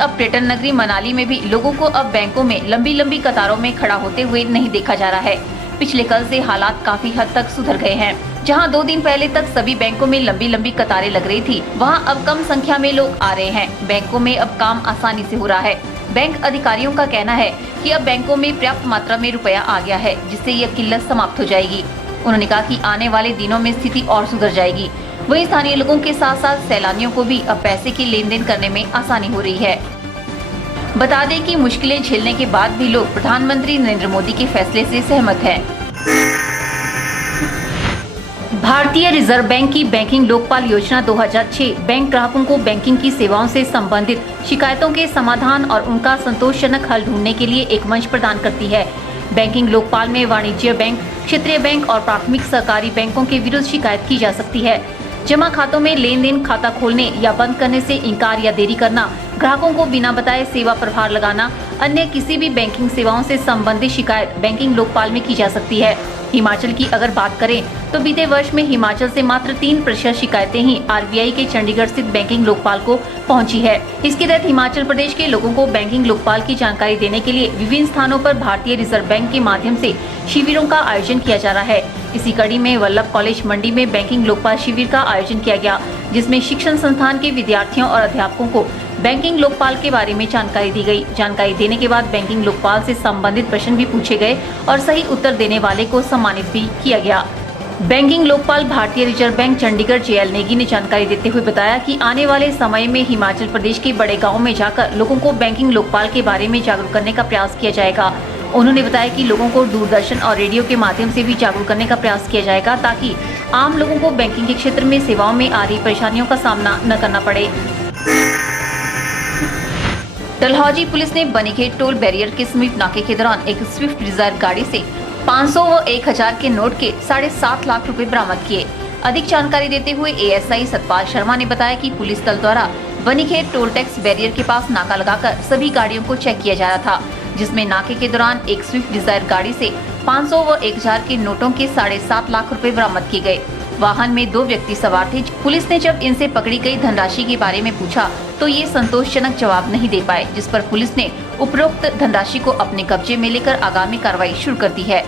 अब पर्यटन नगरी मनाली में भी लोगों को अब बैंकों में लंबी लंबी कतारों में खड़ा होते हुए नहीं देखा जा रहा है। पिछले कल से हालात काफी हद तक सुधर गए हैं। जहां 2 दिन पहले तक सभी बैंकों में लंबी लंबी कतारें लग रही थी, वहां अब कम संख्या में लोग आ रहे हैं। बैंकों में अब काम आसानी से हो रहा है। बैंक अधिकारियों का कहना है कि अब बैंकों में पर्याप्त मात्रा में रुपया आ गया है, जिससे यह किल्लत समाप्त हो जाएगी। उन्होंने कहा कि आने वाले दिनों में स्थिति और सुधर जाएगी। वहीं स्थानीय लोगों के साथ साथ सैलानियों को भी अब पैसे की लेन देन करने में आसानी हो रही है। बता दें कि मुश्किलें झेलने के बाद भी लोग प्रधानमंत्री नरेंद्र मोदी के फैसले से सहमत हैं। भारतीय रिजर्व बैंक की बैंकिंग लोकपाल योजना 2006 बैंक ग्राहकों को बैंकिंग की सेवाओं से संबंधित शिकायतों के समाधान और उनका संतोषजनक हल ढूंढने के लिए एक मंच प्रदान करती है। बैंकिंग लोकपाल में वाणिज्य बैंक, क्षेत्रीय बैंक और प्राथमिक सरकारी बैंकों के विरुद्ध शिकायत की जा सकती है। जमा खातों में लेन देन, खाता खोलने या बंद करने से इंकार या देरी करना, ग्राहकों को बिना बताए सेवा प्रभार लगाना, अन्य किसी भी बैंकिंग सेवाओं से संबंधित शिकायत बैंकिंग लोकपाल में की जा सकती है। हिमाचल की अगर बात करें तो बीते वर्ष में हिमाचल से मात्र 3% शिकायतें ही आरबीआई के चंडीगढ़ स्थित बैंकिंग लोकपाल को पहुंची है। इसके तहत हिमाचल प्रदेश के लोगों को बैंकिंग लोकपाल की जानकारी देने के लिए विभिन्न स्थानों पर भारतीय रिजर्व बैंक के माध्यम से शिविरों का आयोजन किया जा रहा है। इसी कड़ी में वल्लभ कॉलेज मंडी में बैंकिंग लोकपाल शिविर का आयोजन किया गया, जिसमें शिक्षण संस्थान के विद्यार्थियों और अध्यापकों को बैंकिंग लोकपाल के बारे में जानकारी दी गई। जानकारी देने के बाद बैंकिंग लोकपाल से संबंधित प्रश्न भी पूछे गए और सही उत्तर देने वाले को सम्मानित भी किया गया। बैंकिंग लोकपाल भारतीय reserve bank Chandigarh JL Negi ने जानकारी देते हुए बताया कि आने वाले समय में हिमाचल प्रदेश के बड़े गाँव में जाकर लोगों को बैंकिंग लोकपाल के बारे में जागरूक करने का प्रयास किया जाएगा। उन्होंने बताया कि लोगों को दूरदर्शन और रेडियो के माध्यम से भी जागरूक करने का प्रयास किया जाएगा, ताकि आम लोगों को बैंकिंग के क्षेत्र में सेवाओं में आ रही परेशानियों का सामना न करना पड़े। डलहौजी पुलिस ने बनीखेत टोल बैरियर के समीप नाके के दौरान एक स्विफ्ट डिजायर गाड़ी से 500 व 1000 के नोट के 7.5 लाख रुपए बरामद किए। अधिक जानकारी देते हुए एएसआई सतपाल शर्मा ने बताया कि पुलिस दल द्वारा बनीखेत टोल टैक्स बैरियर के पास नाका लगाकर सभी गाड़ियों को चेक किया जा रहा था, जिसमें नाके के दौरान एक स्विफ्ट डिजायर गाड़ी से 500 व 1000 के नोटों के 7.5 लाख रुपए बरामद किए गए। वाहन में 2 व्यक्ति सवार थे। पुलिस ने जब इनसे पकड़ी गई धनराशि के बारे में पूछा तो ये संतोषजनक जवाब नहीं दे पाए, जिस पर पुलिस ने उपरोक्त धनराशि को अपने कब्जे में लेकर आगामी कार्रवाई शुरू कर दी है।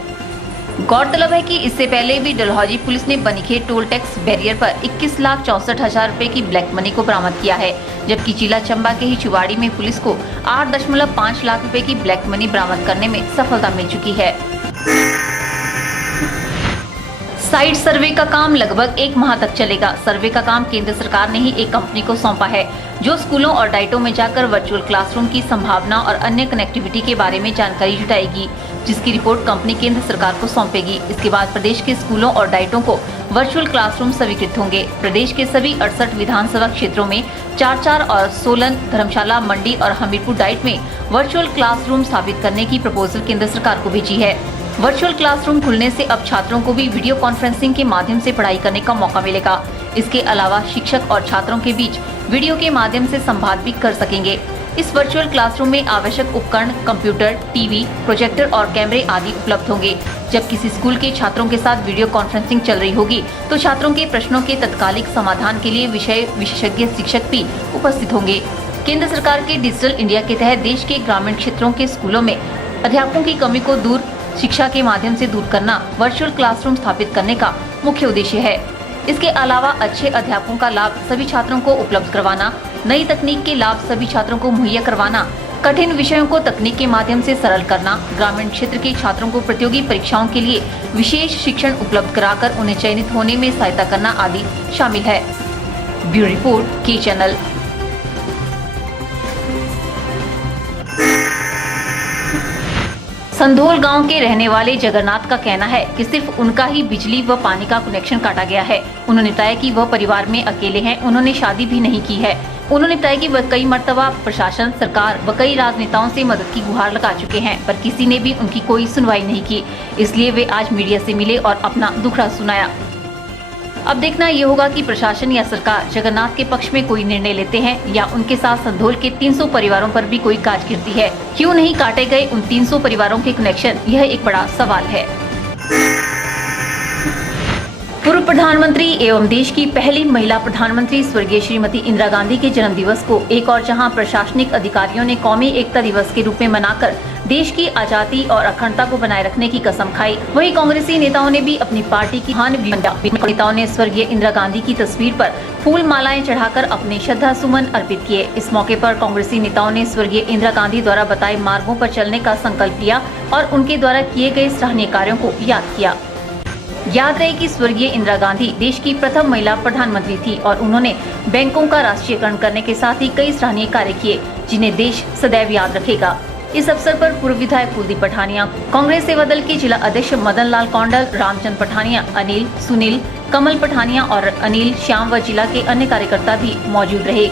गौरतलब है कि इससे पहले भी डलहौजी पुलिस ने बनीखेत टोल टैक्स बैरियर पर 21,64,000 रुपए की ब्लैक मनी को बरामद किया है, जबकि जिला चंबा के ही चुवाड़ी में पुलिस को 8.5 लाख रुपए की ब्लैक मनी बरामद करने में सफलता मिल चुकी है। साइट सर्वे का काम लगभग 1 माह तक चलेगा। सर्वे का काम केंद्र सरकार ने ही एक कंपनी को सौंपा है, जो स्कूलों और डाइटों में जाकर वर्चुअल क्लासरूम की संभावना और अन्य कनेक्टिविटी के बारे में जानकारी जुटाएगी, जिसकी रिपोर्ट कंपनी केंद्र सरकार को सौंपेगी। इसके बाद प्रदेश के स्कूलों और डाइटों को वर्चुअल क्लासरूम स्वीकृत होंगे। प्रदेश के सभी 68 विधानसभा क्षेत्रों में 4 और सोलन, धर्मशाला, मंडी और हमीरपुर डाइट में वर्चुअल क्लासरूम स्थापित करने की प्रपोजल केंद्र सरकार को भेजी है। वर्चुअल क्लासरूम खुलने से अब छात्रों को भी वीडियो कॉन्फ्रेंसिंग के माध्यम से पढ़ाई करने का मौका मिलेगा। इसके अलावा शिक्षक और छात्रों के बीच वीडियो के माध्यम से संवाद भी कर सकेंगे। इस वर्चुअल क्लासरूम में आवश्यक उपकरण, कंप्यूटर, टीवी, प्रोजेक्टर और कैमरे आदि उपलब्ध होंगे। जब किसी स्कूल के छात्रों के साथ वीडियो कॉन्फ्रेंसिंग चल रही होगी तो छात्रों के प्रश्नों के तत्कालिक समाधान के लिए विषय विशेषज्ञ शिक्षक भी उपस्थित होंगे। केंद्र सरकार के डिजिटल इंडिया के तहत देश के ग्रामीण क्षेत्रों के स्कूलों में अध्यापकों की कमी को दूर शिक्षा के माध्यम से दूर करना वर्चुअल क्लासरूम स्थापित करने का मुख्य उद्देश्य है। इसके अलावा अच्छे अध्यापकों का लाभ सभी छात्रों को उपलब्ध करवाना, नई तकनीक के लाभ सभी छात्रों को मुहैया करवाना, कठिन विषयों को तकनीक के माध्यम से सरल करना, ग्रामीण क्षेत्र के छात्रों को प्रतियोगी परीक्षाओं के लिए विशेष शिक्षण उपलब्ध कराकर उन्हें चयनित होने में सहायता करना आदि शामिल है। ब्यूरो रिपोर्ट, के चैनल। संधोल गांव के रहने वाले जगन्नाथ का कहना है कि सिर्फ उनका ही बिजली व पानी का कनेक्शन काटा गया है। उन्होंने बताया कि वह परिवार में अकेले हैं, उन्होंने शादी भी नहीं की है। उन्होंने बताया कि वह कई मर्तबा प्रशासन, सरकार व कई राजनेताओं से मदद की गुहार लगा चुके हैं, पर किसी ने भी उनकी कोई सुनवाई नहीं की। इसलिए वे आज मीडिया से मिले और अपना दुखड़ा सुनाया। अब देखना ये होगा कि प्रशासन या सरकार जगन्नाथ के पक्ष में कोई निर्णय लेते हैं या उनके साथ संधोल के 300 परिवारों पर भी कोई गाज गिरती है। क्यों नहीं काटे गए उन 300 परिवारों के कनेक्शन, यह एक बड़ा सवाल है। पूर्व प्रधानमंत्री एवं देश की पहली महिला प्रधानमंत्री स्वर्गीय श्रीमती इंदिरा गांधी के जन्म दिवस को एक और जहां प्रशासनिक अधिकारियों ने कौमी एकता दिवस के रूप में मनाकर देश की आजादी और अखंडता को बनाए रखने की कसम खाई, वहीं कांग्रेसी नेताओं ने भी अपनी पार्टी की नेताओं ने स्वर्गीय इंदिरा गांधी की तस्वीर पर फूल मालाएं चढ़ाकर अपने श्रद्धा सुमन अर्पित किए। इस मौके पर कांग्रेसी नेताओं ने स्वर्गीय इंदिरा गांधी द्वारा बताए मार्गों पर चलने का संकल्प लिया और उनके द्वारा किए गए सराहनीय कार्यों को याद किया। याद रहे कि स्वर्गीय इंदिरा गांधी देश की प्रथम महिला प्रधानमंत्री थी और उन्होंने बैंकों का राष्ट्रीयकरण करने के साथ ही कई सराहनीय कार्य किए जिन्हें देश सदैव याद रखेगा। इस अवसर पर पूर्व विधायक कुलदीप पठानिया, कांग्रेस सेवा दल के जिला अध्यक्ष मदन लाल कौंडल, रामचंद्र पठानिया, अनिल, सुनील, कमल पठानिया और अनिल, श्याम व जिला के अन्य कार्यकर्ता भी मौजूद रहे।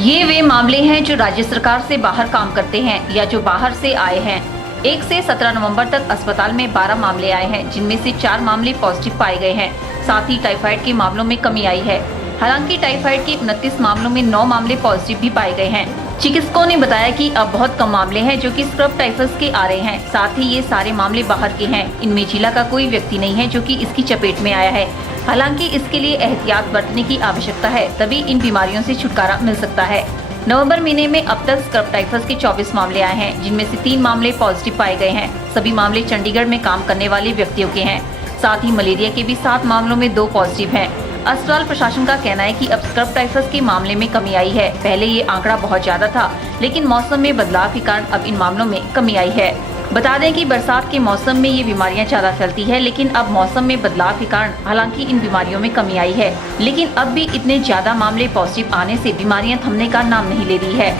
ये वे मामले हैं जो राज्य सरकार से बाहर काम करते हैं या जो बाहर से आए हैं। 1 से 17 नवंबर तक अस्पताल में 12 मामले आए हैं, जिनमें से 4 मामले पॉजिटिव पाए गए हैं। साथ ही टाइफाइड के मामलों में कमी आई है। हालांकि टाइफाइड के 29 मामलों में 9 मामले पॉजिटिव भी पाए गए हैं। चिकित्सकों ने बताया कि अब बहुत कम मामले हैं जो कि स्क्रब टाइफस के आ रहे हैं। साथ ही ये सारे मामले बाहर के हैं। इनमें जिला का कोई व्यक्ति नहीं है जो कि इसकी चपेट में आया है। हालांकि इसके लिए एहतियात बरतने की आवश्यकता है, तभी इन बीमारियों से छुटकारा मिल सकता है। नवंबर महीने में अब तक स्क्रब टाइफस के 24 मामले आए हैं, जिनमें से 3 मामले पॉजिटिव पाए गए हैं। सभी मामले चंडीगढ़ में काम करने वाले व्यक्तियों के हैं। साथ ही मलेरिया के भी 7 मामलों में 2 पॉजिटिव हैं। अस्पताल प्रशासन का कहना है कि अब स्क्रब टाइफस के मामले में कमी आई है। पहले ये आंकड़ा बहुत ज्यादा था, लेकिन मौसम में बदलाव के कारण अब इन मामलों में कमी आई है। बता दें कि बरसात के मौसम में ये बीमारियां ज्यादा फैलती है, लेकिन अब मौसम में बदलाव के कारण हालांकि इन बीमारियों में कमी आई है, लेकिन अब भी इतने ज्यादा मामले पॉजिटिव आने से बीमारियां थमने का नाम नहीं ले रही है।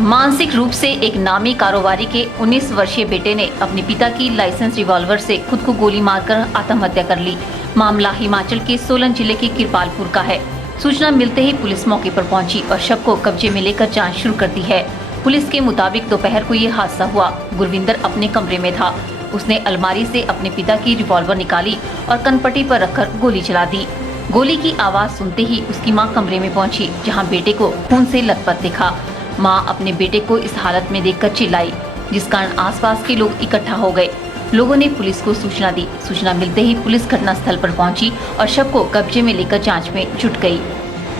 मानसिक रूप से एक नामी कारोबारी के 19 वर्षीय बेटे ने अपने पिता की लाइसेंस रिवॉल्वर से खुद को गोली मारकर आत्महत्या कर ली। मामला हिमाचल के सोलन जिले के किरपालपुर का है। सूचना मिलते ही पुलिस मौके पर पहुंची और शव को कब्जे में लेकर जांच शुरू कर दी है। पुलिस के मुताबिक दोपहर को ये हादसा हुआ। गुरविंदर अपने कमरे में था। उसने अलमारी से अपने पिता की रिवॉल्वर निकाली और कनपट्टी पर रखकर गोली चला दी। गोली की आवाज सुनते ही उसकी मां कमरे में पहुंची, जहां बेटे को खून से लथपथ दिखा। मां अपने बेटे को इस हालत में देखकर चिल्लाई, जिस कारण आसपास के लोग इकट्ठा हो गए। लोगों ने पुलिस को सूचना दी। सूचना मिलते ही पुलिस घटनास्थल पर पहुंची और शव को कब्जे में लेकर जांच में जुट गई।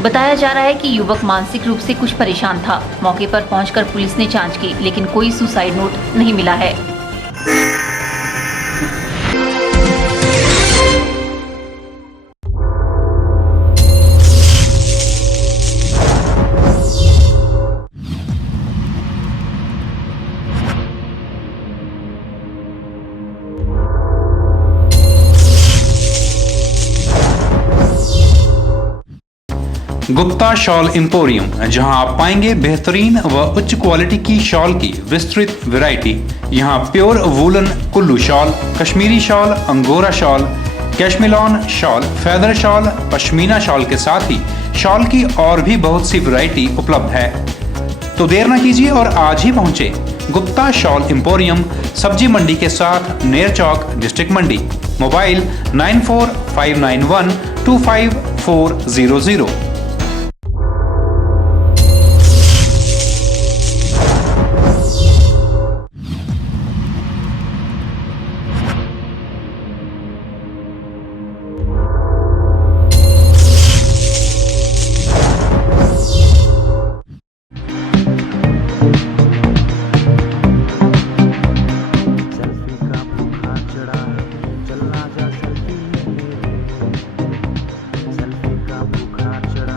बताया जा रहा है कि युवक मानसिक रूप से कुछ परेशान था। मौके पर पहुंचकर पुलिस ने जांच की, लेकिन कोई सुसाइड नोट नहीं मिला है। गुप्ता शॉल एम्पोरियम, जहां आप पाएंगे बेहतरीन व उच्च क्वालिटी की शॉल की विस्तृत वैरायटी। यहां pure woollen Kullu shawl, Kashmiri shawl, angora shawl, cashmilon shawl, feather shawl, pashmina shawl के साथ ही शॉल की और भी बहुत सी वैरायटी उपलब्ध है। तो देर न कीजिए और आज ही पहुंचे गुप्ता शॉल एम्पोरियम, सब्जी मंडी के साथ नेर चौक, डिस्ट्रिक्ट मंडी। मोबाइल 9459125400। सेल्फी का बुखार चढ़ा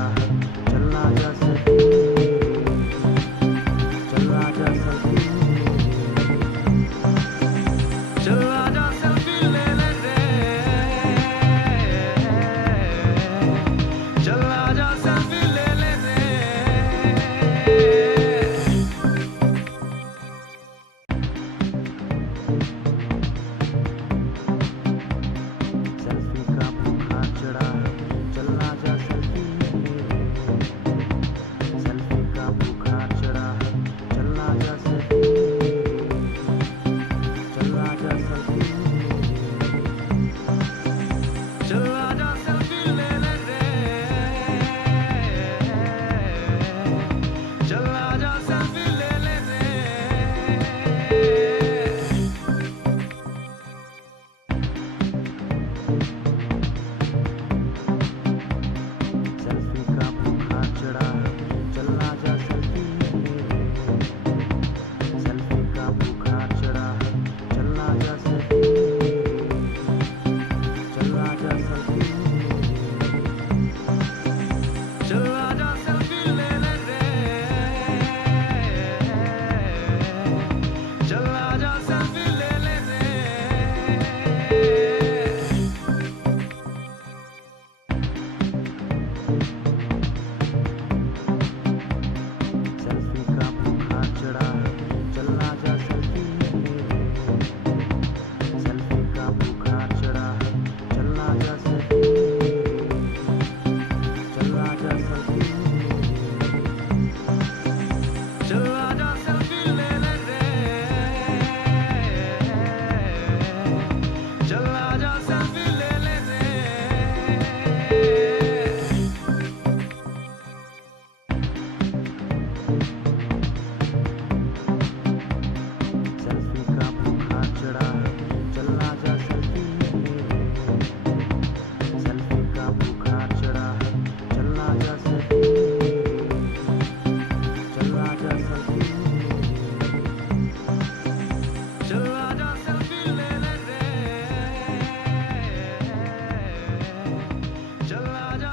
अपनी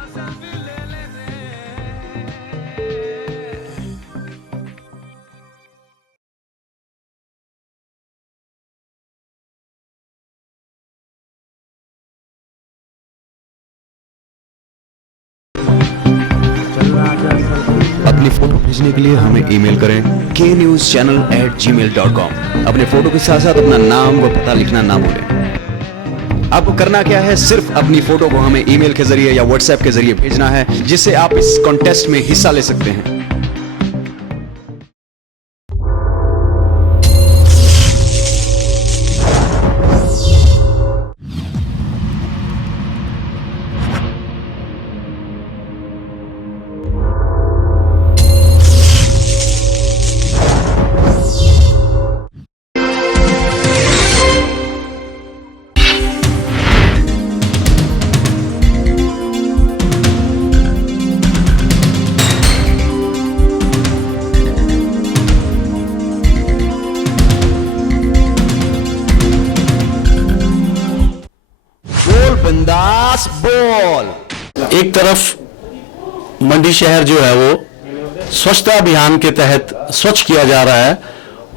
फोटो भेजने के लिए हमें ईमेल करें knewschannel@gmail.com। अपने फोटो के साथ साथ अपना नाम व पता लिखना ना भूलें। आपको करना क्या है, सिर्फ अपनी फोटो को हमें ईमेल के जरिए या व्हाट्सएप के जरिए भेजना है, जिससे आप इस कॉन्टेस्ट में हिस्सा ले सकते हैं। बिंदास बोल। एक तरफ मंडी शहर जो है वो स्वच्छता अभियान के तहत स्वच्छ किया जा रहा है,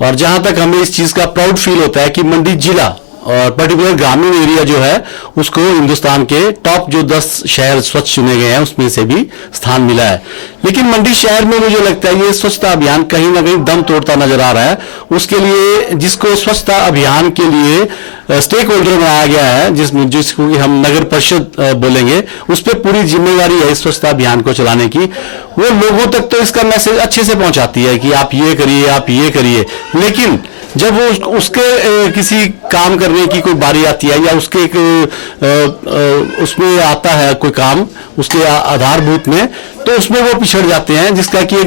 और जहां तक हमें इस चीज का प्राउड फील होता है कि मंडी जिला और पर्टिकुलर ग्रामीण एरिया जो है उसको हिंदुस्तान के टॉप जो 10 शहर स्वच्छ चुने गए हैं उसमें से भी स्थान मिला है। लेकिन मंडी शहर में मुझे लगता है ये स्वच्छता अभियान कहीं ना कहीं दम तोड़ता नजर आ रहा है। उसके लिए जिसको स्वच्छता अभियान के लिए स्टेक होल्डर बनाया गया है, जिसको हम नगर परिषद बोलेंगे, उस पर पूरी जिम्मेवारी है इस स्वच्छता अभियान को चलाने की। वो लोगों तक तो इसका मैसेज अच्छे से पहुंचाती है कि आप ये करिए, आप ये करिए, लेकिन जब वो उसके किसी काम करने की कोई बारी आती है या उसके उसमें आता है कोई काम उसके आधारभूत में, तो उसमें वो पिछड़ जाते हैं। जिसका कि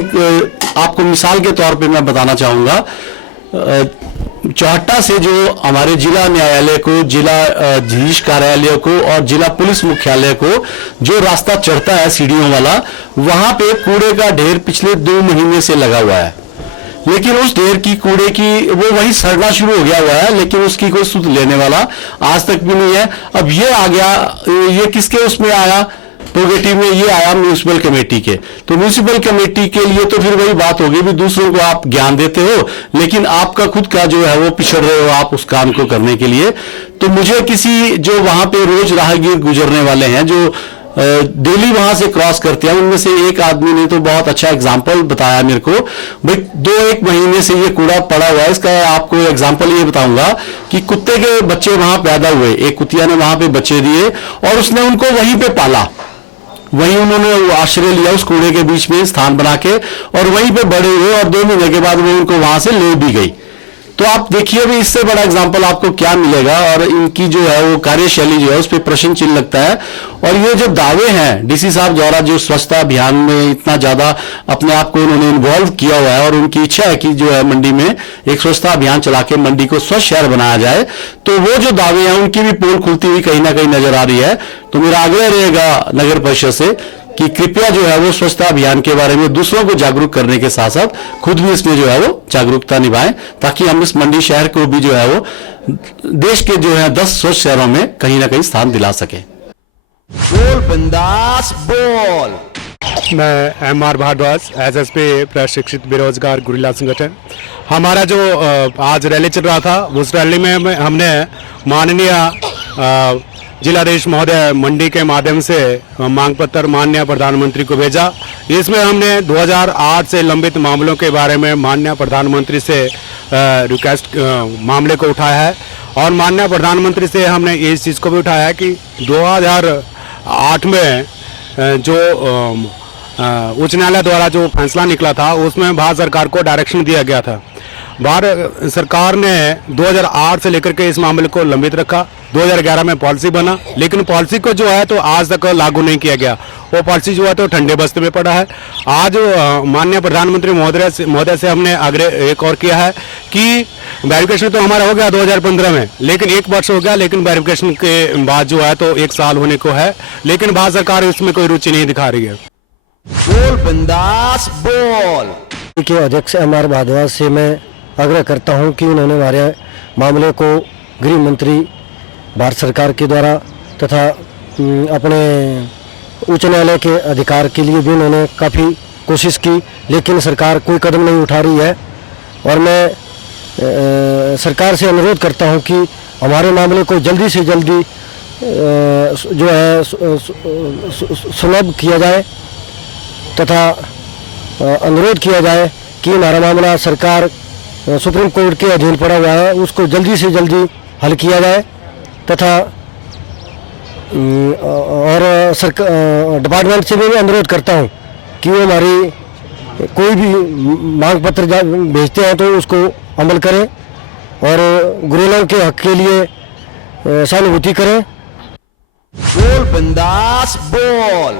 आपको मिसाल के तौर पे मैं बताना चाहूंगा, चौहट्टा से जो हमारे जिला न्यायालय को, जिला न्यायाधीश कार्यालय को और जिला पुलिस मुख्यालय को जो रास्ता चढ़ता है सीढ़ियों वाला, वहां पे कूड़े का ढेर पिछले 2 महीने से लगा हुआ है। लेकिन उस ढेर की कूड़े की वो वही सड़ना शुरू हो गया हुआ है, लेकिन उसकी कोई सुध लेने वाला आज तक भी नहीं है। अब ये आ गया, ये किसके उसमें आया, प्रोगेटिव में ये आया म्यूनिसिपल कमेटी के। तो म्यूनिसिपल कमेटी के लिए तो फिर वही बात होगी भी दूसरों को आप ज्ञान देते हो, लेकिन आपका खुद का जो है वो पिछड़ रहे हो आप उस काम को करने के लिए। तो मुझे किसी जो वहां पे रोज राहगीर गुजरने वाले हैं, जो डेली वहां से क्रॉस करते हैं, उनमें से एक आदमी ने तो बहुत अच्छा एग्जाम्पल बताया मेरे को। भाई 2-1 महीने से ये कूड़ा पड़ा हुआ है। इसका आपको एग्जाम्पल ये बताऊंगा कि कुत्ते के बच्चे वहां पैदा हुए, एक कुतिया ने वहां पे बच्चे दिए और उसने उनको वहीं पे पाला, वहीं उन्होंने आश्रय लिया उस कूड़े के बीच में स्थान बना के, और वहीं पे बड़े हुए, और 2 महीने के बाद वो उनको वहां से ले भी गई। तो आप देखिए भी इससे बड़ा एग्जाम्पल आपको क्या मिलेगा। और इनकी जो है वो कार्यशैली जो है उस पर प्रश्न चिन्ह लगता है। और ये जो दावे हैं डीसी साहब द्वारा जो स्वच्छता अभियान में इतना ज्यादा अपने आप को उन्होंने इन्वॉल्व किया हुआ है, और उनकी इच्छा है कि जो है मंडी में एक स्वच्छता अभियान चला के मंडी को स्वच्छ शहर बनाया जाए, तो वो जो दावे हैं उनकी भी पोल खुलती हुई कहीं ना कहीं नजर आ रही है। तो मेरा आग्रह रहेगा नगर परिषद से कि कृपया जो है वो स्वच्छता अभियान के बारे में दूसरों को जागरूक करने के साथ साथ खुद भी इसमें जो है वो जागरूकता निभाएं, ताकि हम इस मंडी शहर को भी जो है वो देश के जो है 10 स्वच्छ शहरों में कहीं ना कहीं स्थान दिला सके। बोल बिंदास बोल। मैं MR भारद्वाज, SSP प्रशिक्षित बेरोजगार गुरिल्ला संगठन। हमारा जो आज रैली चल रहा था, उस रैली में हमने माननीय जिलाधीश महोदय मंडी के माध्यम से मांग पत्र माननीय प्रधानमंत्री को भेजा। इसमें हमने 2008 से लंबित मामलों के बारे में माननीय प्रधानमंत्री से रिक्वेस्ट मामले को उठाया है, और माननीय प्रधानमंत्री से हमने इस चीज़ को भी उठाया है कि 2008 में जो उच्च न्यायालय द्वारा जो फैसला निकला था उसमें भारत सरकार को डायरेक्शन दिया गया था। भारत सरकार ने 2008 से लेकर के इस मामले को लंबित रखा। 2011 में पॉलिसी बना, लेकिन पॉलिसी को जो है तो आज तक लागू नहीं किया गया। वो पॉलिसी जो है तो ठंडे बस्ते में पड़ा है। आज माननीय प्रधानमंत्री महोदय से हमने आग्रह एक और किया है कि वेरिफिकेशन तो हमारा हो गया 2015 में, लेकिन 1 वर्ष हो गया, लेकिन वेरिफिकेशन के बाद जो है तो 1 साल होने को है, लेकिन भारत सरकार इसमें कोई रुचि नहीं दिखा रही है। बोल बिंदास बोल। के अध्यक्ष MR भारद्वाज से मैं आग्रह करता हूं कि उन्होंने हमारे मामले को गृह मंत्री भारत सरकार के द्वारा तथा अपने उच्च न्यायालय के अधिकार के लिए भी उन्होंने काफ़ी कोशिश की, लेकिन सरकार कोई कदम नहीं उठा रही है। और मैं सरकार से अनुरोध करता हूं कि हमारे मामले को जल्दी से जल्दी जो है सुलभ किया जाए तथा अनुरोध किया जाए कि हमारा मामला सरकार सुप्रीम कोर्ट के अधीन पड़ा हुआ है, उसको जल्दी से जल्दी हल किया जाए तथा और सरकार डिपार्टमेंट से भी मैं अनुरोध करता हूं कि वो हमारी कोई भी मांग पत्र भेजते हैं तो उसको अमल करें और गुरुकुलों के हक के लिए सहानुभूति करें। बोल बिंदास बोल।